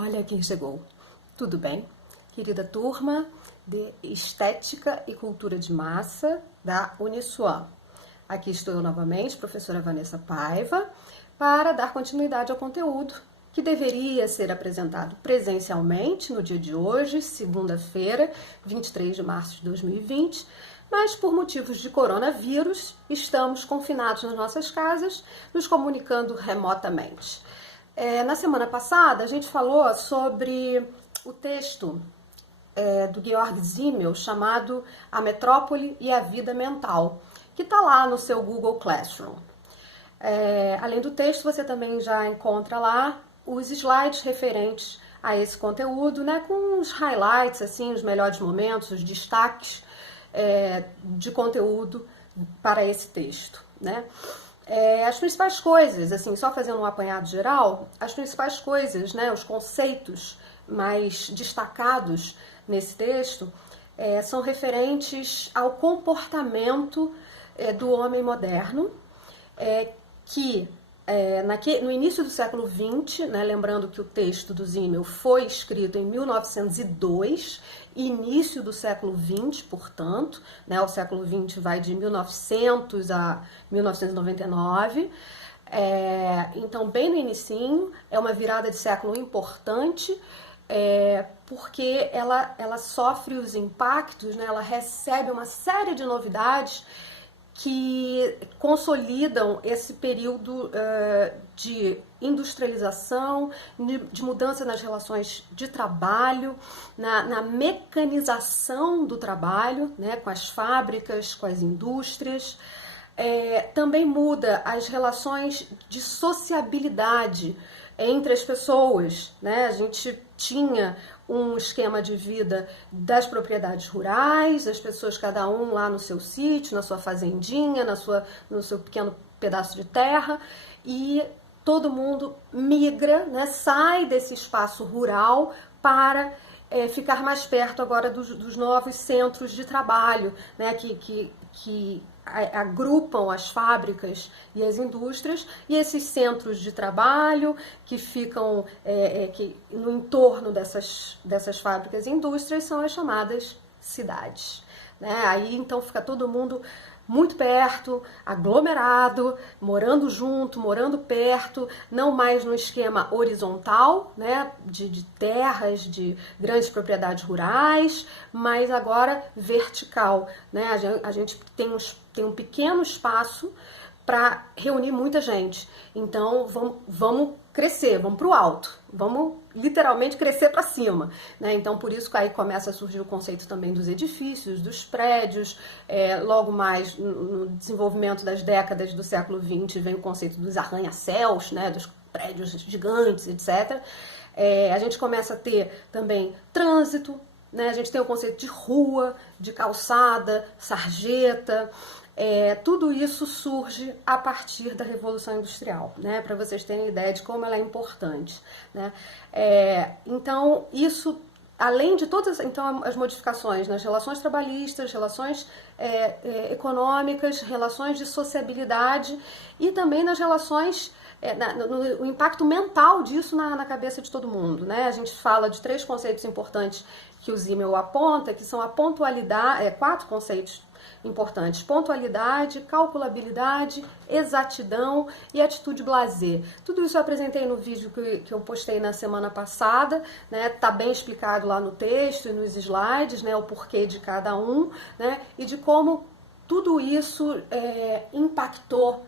Olha quem chegou. Tudo bem? Querida turma de Estética e Cultura de Massa da Uniswan. Aqui estou eu novamente, professora Vanessa Paiva, para dar continuidade ao conteúdo que deveria ser apresentado presencialmente no dia de hoje, segunda-feira, 23 de março de 2020, mas por motivos de coronavírus, estamos confinados nas nossas casas, nos comunicando remotamente. Na semana passada, a gente falou sobre o texto do Georg Simmel chamado A Metrópole e a Vida Mental, que está lá no seu Google Classroom. Além do texto, você também já encontra lá os slides referentes a esse conteúdo, né, com os highlights, assim, os melhores momentos, os destaques de conteúdo para esse texto, né? As principais coisas, assim, só fazendo um apanhado geral, as principais coisas, né, os conceitos mais destacados nesse texto são referentes ao comportamento do homem moderno, que no início do século XX, né, lembrando que o texto do Simmel foi escrito em 1902, início do século XX, portanto, né, o século XX vai de 1900 a 1999, então bem no inicinho, é uma virada de século importante, porque ela sofre os impactos, né, ela recebe uma série de novidades que consolidam esse período de industrialização, de mudança nas relações de trabalho, na mecanização do trabalho, né, com as fábricas, com as indústrias. Também muda as relações de sociabilidade entre as pessoas, né? A gente tinha um esquema de vida das propriedades rurais, as pessoas cada um lá no seu sítio, na sua fazendinha, no seu pequeno pedaço de terra, e todo mundo migra, né? Sai desse espaço rural para ficar mais perto agora dos novos centros de trabalho, né? Que agrupam as fábricas e as indústrias, e esses centros de trabalho que ficam no entorno dessas fábricas e indústrias são as chamadas cidades. Né? Aí então fica todo mundo muito perto, aglomerado, morando junto, morando perto, não mais no esquema horizontal, né, de terras, de grandes propriedades rurais, mas agora vertical, né? A gente tem um pequeno espaço para reunir muita gente. Então vamos crescer, vamos para o alto, vamos literalmente crescer para cima, né? Então por isso que aí começa a surgir o conceito também dos edifícios, dos prédios. Logo mais no desenvolvimento das décadas do século XX vem o conceito dos arranha-céus, né? Dos prédios gigantes, etc. A gente começa a ter também trânsito, né? A gente tem o conceito de rua, de calçada, sarjeta. Tudo isso surge a partir da Revolução Industrial, né? Para vocês terem ideia de como ela é importante, né? Então, isso, além de todas então, as modificações nas relações trabalhistas, relações econômicas, relações de sociabilidade e também nas relações, no impacto mental disso na cabeça de todo mundo, né? A gente fala de 3 conceitos importantes que o Simmel aponta, que são a pontualidade, 4 conceitos importantes: pontualidade, calculabilidade, exatidão e atitude blasé. Tudo isso eu apresentei no vídeo que eu postei na semana passada, né? Tá bem explicado lá no texto e nos slides, né? O porquê de cada um, né? E de como tudo isso impactou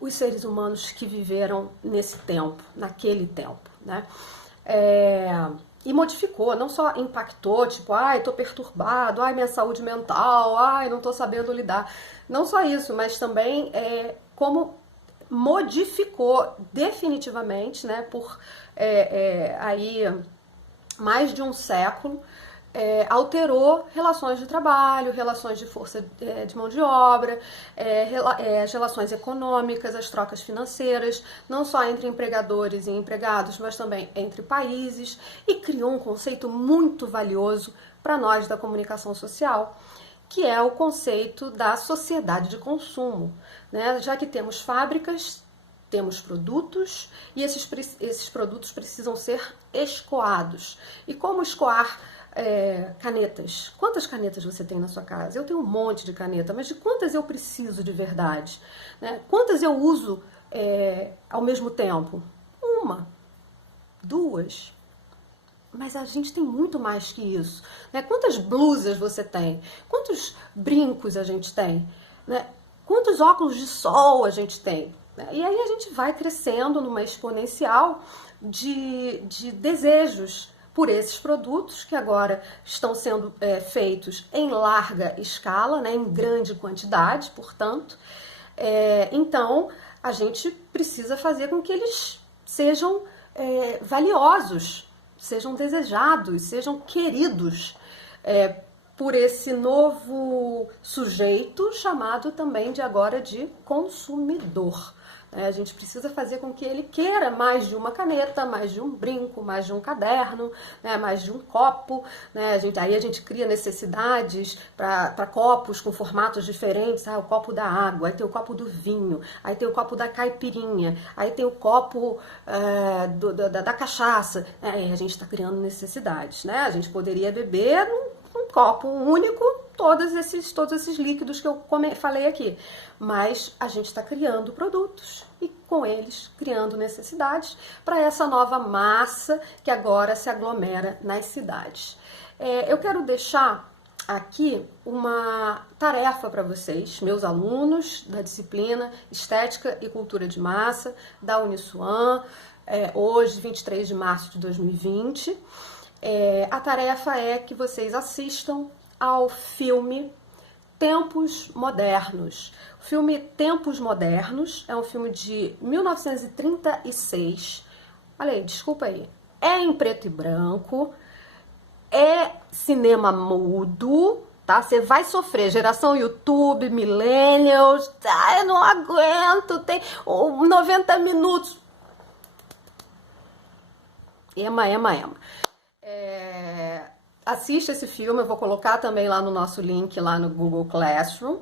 os seres humanos que viveram nesse tempo, naquele tempo, né? E modificou, não só impactou, tipo, ai, tô perturbado, ai, minha saúde mental, ai, não tô sabendo lidar. Não só isso, mas também como modificou definitivamente, né, por aí mais de um século, alterou relações de trabalho, relações de força de mão de obra, as relações econômicas, as trocas financeiras, não só entre empregadores e empregados, mas também entre países, e criou um conceito muito valioso para nós da comunicação social, que é o conceito da sociedade de consumo, né? Já que temos fábricas temos produtos e esses produtos precisam ser escoados. E como escoar canetas? Quantas canetas você tem na sua casa? Eu tenho um monte de caneta, mas de quantas eu preciso de verdade? Né? Quantas eu uso ao mesmo tempo? Uma, duas. Mas a gente tem muito mais que isso. Né? Quantas blusas você tem? Quantos brincos a gente tem? Né? Quantos óculos de sol a gente tem? E aí a gente vai crescendo numa exponencial de desejos por esses produtos que agora estão sendo feitos em larga escala, né, em grande quantidade, portanto. Então, a gente precisa fazer com que eles sejam valiosos, sejam desejados, sejam queridos por esse novo sujeito chamado também de agora de consumidor. A gente precisa fazer com que ele queira mais de uma caneta, mais de um brinco, mais de um caderno, né, mais de um copo. Né? Aí a gente cria necessidades para copos com formatos diferentes. O copo da água, aí tem o copo do vinho, aí tem o copo da caipirinha, aí tem o copo da cachaça. Aí a gente está criando necessidades. Né? A gente poderia beber num copo único todos esses líquidos que eu falei aqui. Mas a gente está criando produtos e com eles criando necessidades para essa nova massa que agora se aglomera nas cidades. Eu quero deixar aqui uma tarefa para vocês, meus alunos da disciplina Estética e Cultura de Massa da Uniswan, hoje, 23 de março de 2020. A tarefa é que vocês assistam ao filme Tempos Modernos. O filme Tempos Modernos é um filme de 1936. Olha aí, desculpa aí. É em preto e branco, é cinema mudo, tá? Você vai sofrer, geração YouTube, millennials, eu não aguento, tem 90 minutos. Ema. Assiste esse filme, eu vou colocar também lá no nosso link, lá no Google Classroom.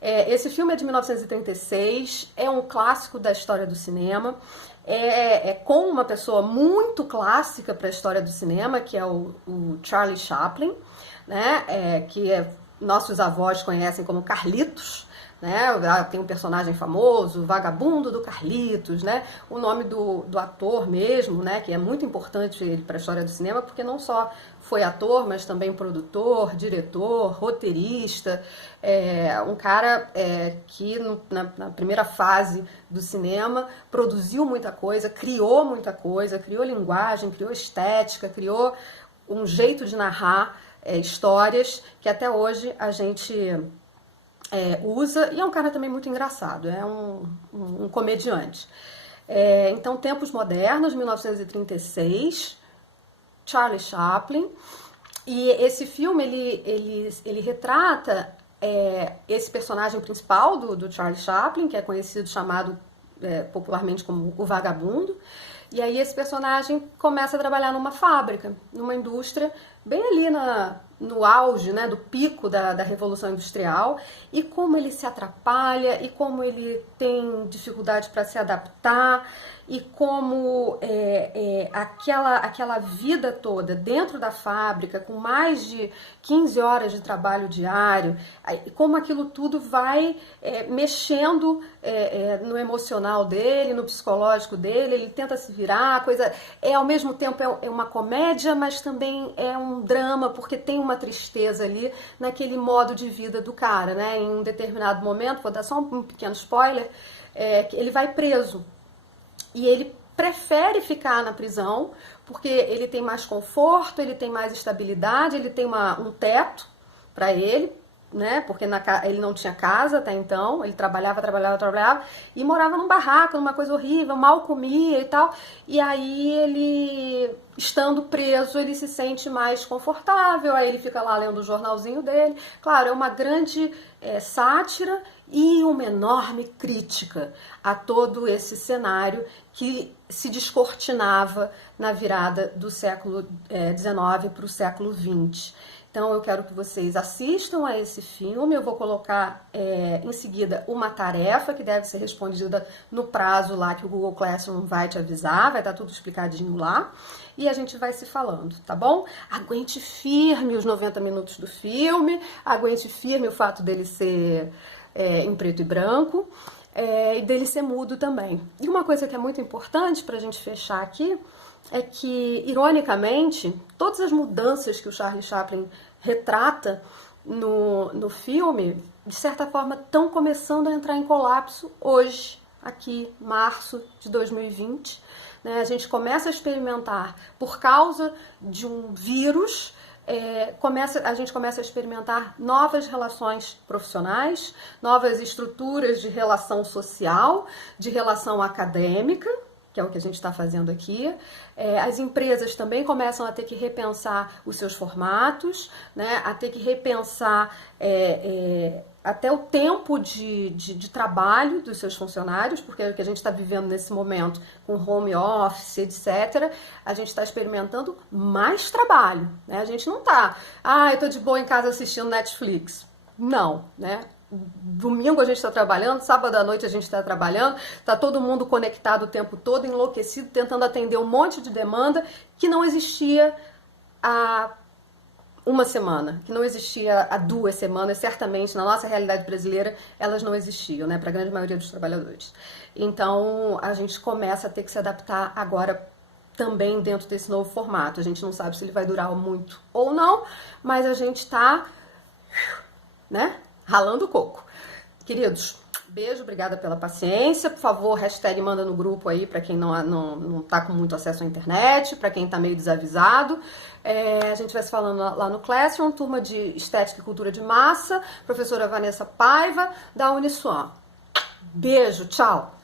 Esse filme é de 1936, é um clássico da história do cinema, com uma pessoa muito clássica para a história do cinema, que é o Charlie Chaplin, né? Que nossos avós conhecem como Carlitos. Né? Tem um personagem famoso, o Vagabundo do Carlitos, né? O nome do ator mesmo, né? Que é muito importante para a história do cinema, porque não só foi ator, mas também produtor, diretor, roteirista, um cara que na primeira fase do cinema produziu muita coisa, criou linguagem, criou estética, criou um jeito de narrar histórias que até hoje a gente usa, e é um cara também muito engraçado, é um comediante. Então, Tempos Modernos, 1936, Charlie Chaplin, e esse filme ele retrata esse personagem principal do Charlie Chaplin, que é conhecido, chamado popularmente como o Vagabundo, e aí esse personagem começa a trabalhar numa fábrica, numa indústria, bem ali no auge, né, do pico da Revolução Industrial, e como ele se atrapalha, e como ele tem dificuldade para se adaptar, e como aquela vida toda dentro da fábrica, com mais de 15 horas de trabalho diário, como aquilo tudo vai mexendo no emocional dele, no psicológico dele, ele tenta se virar, ao mesmo tempo é uma comédia, mas também é um drama, porque tem uma tristeza ali naquele modo de vida do cara, né? Em um determinado momento, vou dar só um pequeno spoiler, ele vai preso. E ele prefere ficar na prisão, porque ele tem mais conforto, ele tem mais estabilidade, ele tem um teto para ele, né? Porque ele não tinha casa até então, ele trabalhava e morava num barraco, numa coisa horrível, mal comia e tal. E aí ele, estando preso, ele se sente mais confortável, aí ele fica lá lendo o jornalzinho dele. Claro, é uma grande sátira e uma enorme crítica a todo esse cenário que se descortinava na virada do século XIX para o século XX. Então eu quero que vocês assistam a esse filme. Eu vou colocar em seguida uma tarefa que deve ser respondida no prazo lá que o Google Classroom vai te avisar, vai estar tudo explicadinho lá. E a gente vai se falando, tá bom? Aguente firme os 90 minutos do filme, aguente firme o fato dele ser em preto e branco. E dele ser mudo também. E uma coisa que é muito importante para a gente fechar aqui é que, ironicamente, todas as mudanças que o Charlie Chaplin retrata no filme, de certa forma, estão começando a entrar em colapso hoje, aqui, março de 2020. Né? A gente começa a experimentar, por causa de um vírus, a gente começa a experimentar novas relações profissionais, novas estruturas de relação social, de relação acadêmica, que é o que a gente está fazendo aqui. As empresas também começam a ter que repensar os seus formatos, né? A ter que repensar até o tempo de trabalho dos seus funcionários, porque é o que a gente está vivendo nesse momento com home office, etc. A gente está experimentando mais trabalho, né? A gente não está, eu estou de boa em casa assistindo Netflix. Não, né? Domingo a gente está trabalhando, sábado à noite a gente está trabalhando, está todo mundo conectado o tempo todo, enlouquecido, tentando atender um monte de demanda que não existia há uma semana, que não existia há 2 semanas, certamente na nossa realidade brasileira elas não existiam, né, para a grande maioria dos trabalhadores. Então a gente começa a ter que se adaptar agora também dentro desse novo formato. A gente não sabe se ele vai durar muito ou não, mas a gente está, né, ralando o coco. Queridos, beijo, obrigada pela paciência. Por favor, hashtag manda no grupo aí para quem não tá com muito acesso à internet, para quem tá meio desavisado. A gente vai se falando lá no Classroom, turma de Estética e Cultura de Massa, professora Vanessa Paiva, da Uniswan. Beijo, tchau!